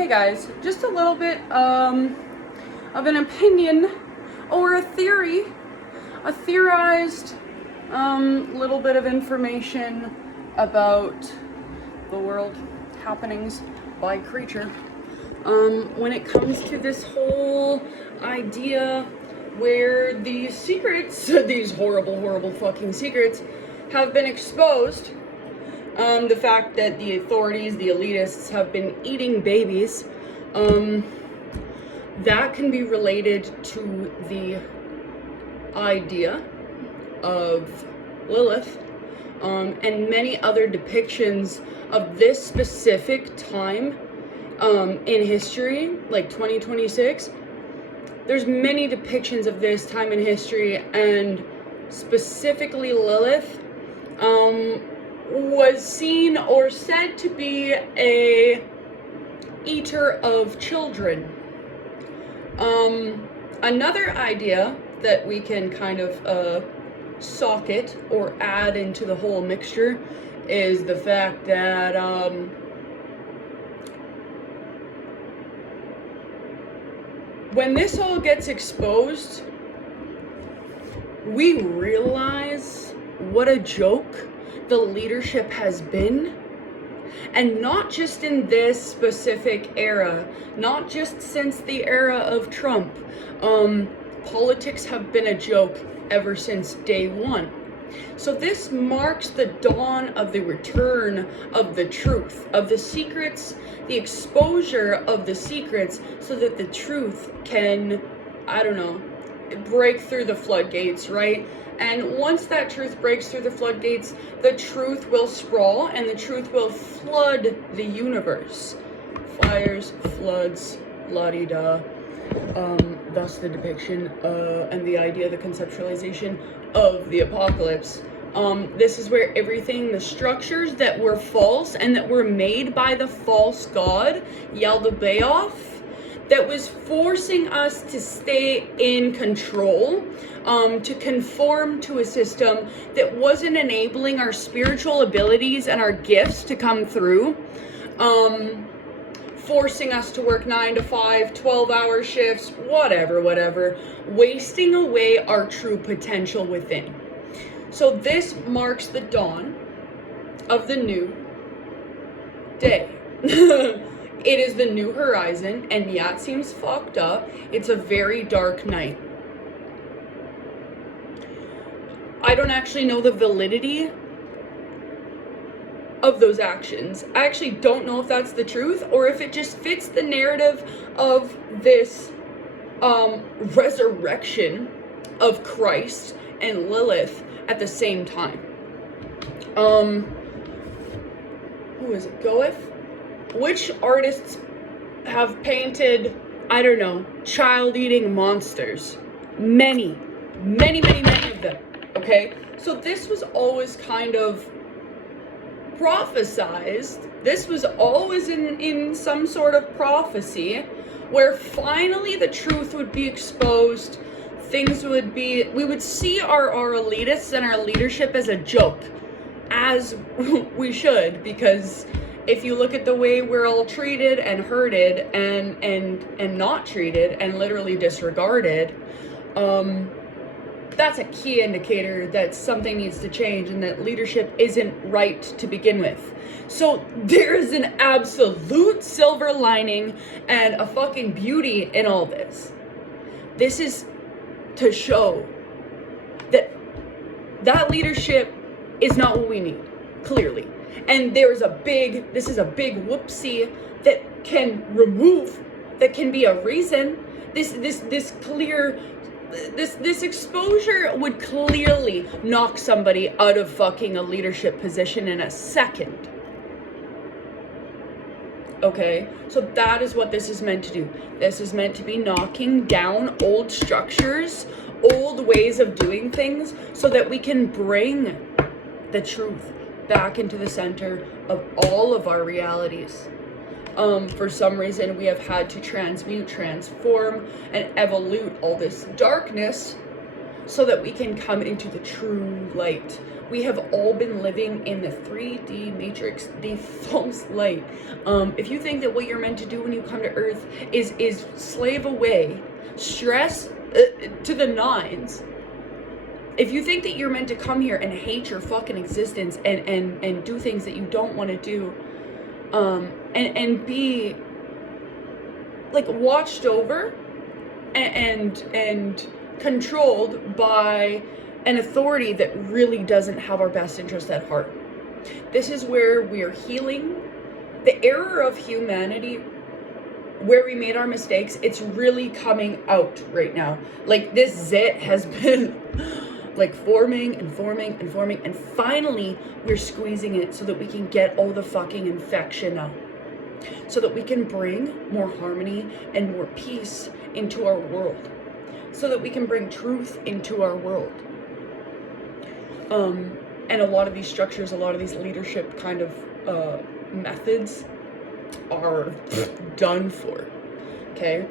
Hey guys, just a little bit of an opinion or a theory, a theorized little bit of information about the world happenings by creature. When it comes to this whole idea where these secrets, these horrible fucking secrets, have been exposed. The fact that the authorities, the elitists, have been eating babies, that can be related to the idea of Lilith, and many other depictions of this specific time in history, like 2026. There's many depictions of this time in history, and specifically Lilith was seen or said to be a eater of children. Another idea that we can kind of socket or add into the whole mixture is the fact that when this all gets exposed, we realize what a joke the leadership has been. And not just in this specific era, not just since the era of Trump. Politics have been a joke ever since day one. So this marks the dawn of the return of the truth, of the secrets, the exposure of the secrets, so that the truth can, break through the floodgates, right? And once that truth breaks through the floodgates, the truth will sprawl and the truth will flood the universe. Fires, floods, la-di-da. Thus the depiction and the idea, the conceptualization of the apocalypse. This is where everything, the structures that were false and that were made by the false god, Yaldabaoth, that was forcing us to stay in control, to conform to a system that wasn't enabling our spiritual abilities and our gifts to come through, forcing us to work 9 to 5, 12-hour shifts, whatever, wasting away our true potential within. So this marks the dawn of the new day. It is the new horizon, and yeah, it seems fucked up. It's a very dark night. I don't actually know the validity of those actions. I actually don't know if that's the truth or if it just fits the narrative of this resurrection of Christ and Lilith at the same time. Who is it? Goeth? Which artists have painted, child-eating monsters? Many of them, okay? So this was always kind of prophesized. This was always in some sort of prophecy where finally the truth would be exposed. Things would be, we would see our elitists and our leadership as a joke, as we should, because if you look at the way we're all treated and herded and not treated and literally disregarded, that's a key indicator that something needs to change and that leadership isn't right to begin with. So there is an absolute silver lining and a fucking beauty in all this. This is to show that leadership is not what we need, clearly. And this is a big whoopsie that can remove, that can be a reason. This exposure would clearly knock somebody out of fucking a leadership position in a second. Okay, so that is what this is meant to do. This is meant to be knocking down old structures, old ways of doing things, so that we can bring the truth back into the center of all of our realities. For some reason, we have had to transmute, transform, and evolute all this darkness so that we can come into the true light We have all been living in the 3D matrix, the false light. If you think that what you're meant to do when you come to Earth is slave away, stress to the nines, if you think that you're meant to come here and hate your fucking existence and do things that you don't want to do, and be like watched over and controlled by an authority that really doesn't have our best interest at heart. This is where we're healing the error of humanity, where we made our mistakes. It's really coming out right now. Like, this zit has been like forming, and finally we're squeezing it so that we can get all the fucking infection out, so that we can bring more harmony and more peace into our world, so that we can bring truth into our world. And a lot of these structures, a lot of these leadership kind of methods are done for, okay?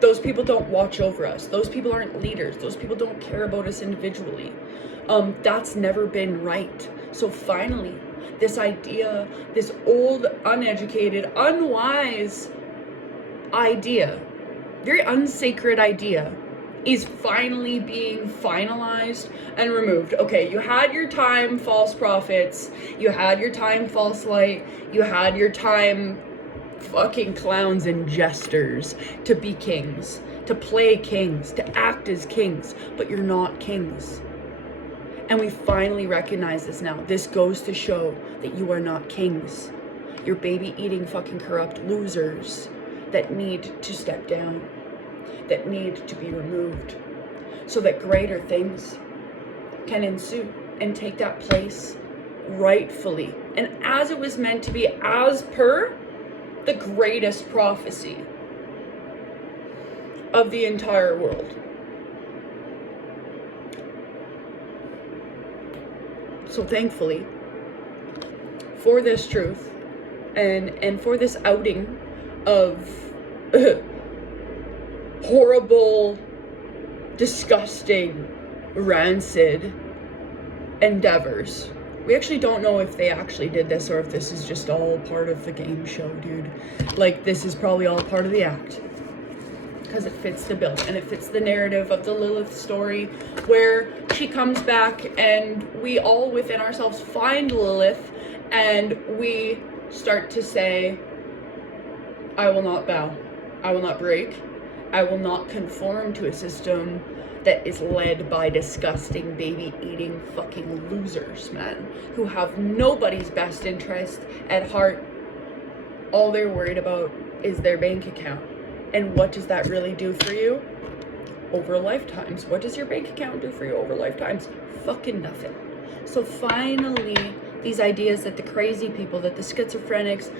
Those people don't watch over us. Those people aren't leaders. Those people don't care about us individually. That's never been right. So finally, this idea, this old, uneducated, unwise idea, very unsacred idea, is finally being finalized and removed. Okay, you had your time, false prophets. You had your time, false light. You had your time, fucking clowns and jesters, to be kings, to play kings, to act as kings, but you're not kings. And we finally recognize this now. This goes to show that you are not kings. You're baby-eating fucking corrupt losers that need to step down, that need to be removed, so that greater things can ensue and take that place rightfully and as it was meant to be, as per the greatest prophecy of the entire world. So thankfully, for this truth and for this outing of horrible, disgusting, rancid endeavors. We actually don't know if they actually did this or if this is just all part of the game show, dude. Like, this is probably all part of the act, because it fits the bill and it fits the narrative of the Lilith story, where she comes back and we all within ourselves find Lilith and we start to say, I will not bow, I will not break, I will not conform to a system that is led by disgusting baby-eating fucking losers, man, who have nobody's best interest at heart. All they're worried about is their bank account. And what does that really do for you? Over lifetimes. What does your bank account do for you over lifetimes? Fucking nothing. So finally, these ideas that the crazy people, that the schizophrenics,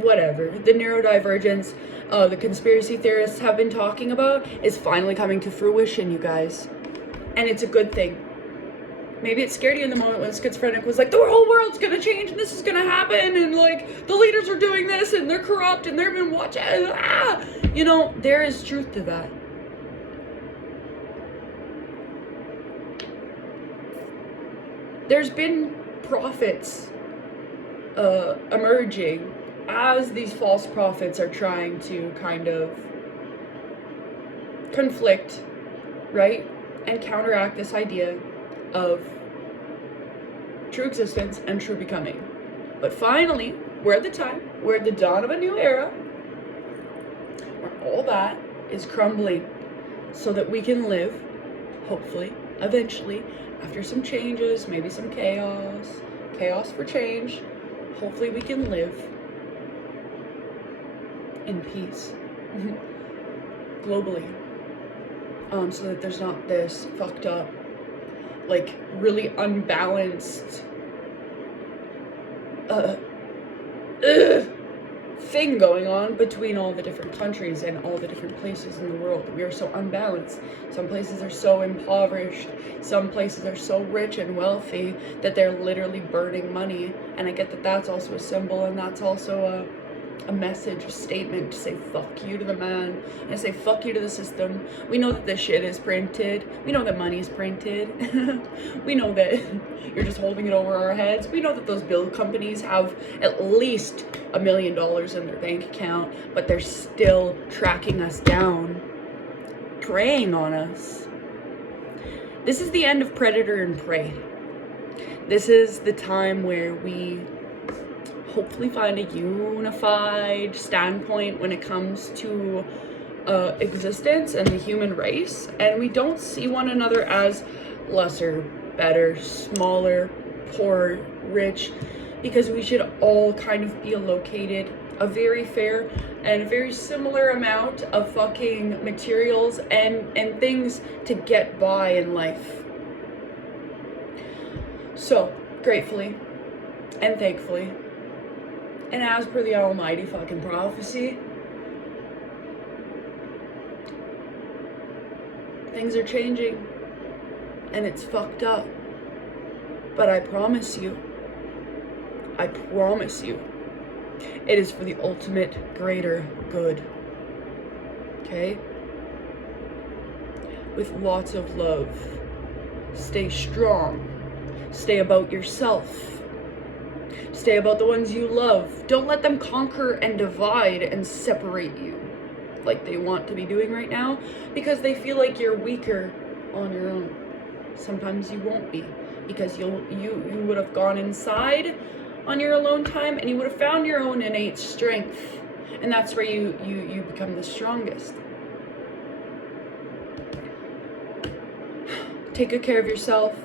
whatever, the neurodivergents, the conspiracy theorists have been talking about is finally coming to fruition, you guys. And it's a good thing. Maybe it scared you in the moment when the schizophrenic was like, the whole world's gonna change and this is gonna happen, and like the leaders are doing this and they're corrupt and they've been watching. You know, there is truth to that. There's been prophets emerging as these false prophets are trying to kind of conflict, right? And counteract this idea of true existence and true becoming. But finally, we're at the time, we're at the dawn of a new era, where all that is crumbling so that we can live, hopefully, eventually, after some changes, maybe some chaos for change, hopefully we can live in peace globally, so that there's not this fucked up, like really unbalanced thing going on between all the different countries and all the different places in the world. We are so unbalanced. Some places are so impoverished. Some places are so rich and wealthy that they're literally burning money. And I get that that's also a symbol, and that's also a message, a statement to say fuck you to the man and say fuck you to the system. We know that this shit is printed. We know that money is printed. We know that you're just holding it over our heads. We know that those bill companies have at least $1 million in their bank account, but they're still tracking us down, preying on us. This is the end of predator and prey. This is the time where we hopefully find a unified standpoint when it comes to existence and the human race, and we don't see one another as lesser, better, smaller, poor, rich, because we should all kind of be allocated a very fair and a very similar amount of fucking materials and things to get by in life. So, gratefully and thankfully, and as per the almighty fucking prophecy, things are changing and it's fucked up. But I promise you, it is for the ultimate greater good. Okay? With lots of love. Stay strong. Stay about yourself. Stay about the ones you love. Don't let them conquer and divide and separate you like they want to be doing right now, because they feel like you're weaker on your own. Sometimes you won't be, because you would have gone inside on your alone time and you would have found your own innate strength, and that's where you become the strongest. Take good care of yourself.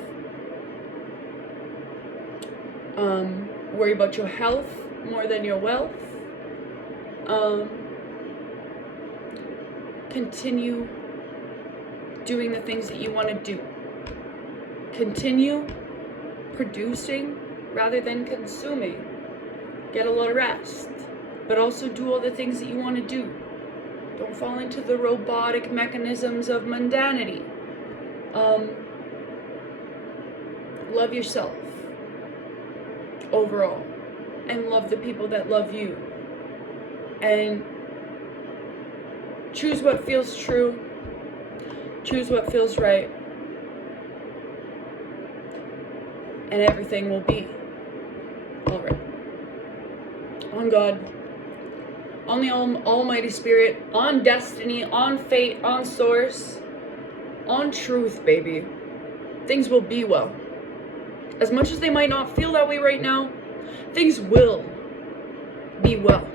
Worry about your health more than your wealth. Continue doing the things that you want to do. Continue producing rather than consuming. Get a lot of rest, but also do all the things that you want to do. Don't fall into the robotic mechanisms of mundanity. Love yourself overall, and love the people that love you, and choose what feels true, choose what feels right, and everything will be all right. On God, on the Almighty Spirit, on destiny, on fate, on source, on truth, baby. Things will be well. As much as they might not feel that way right now, things will be well.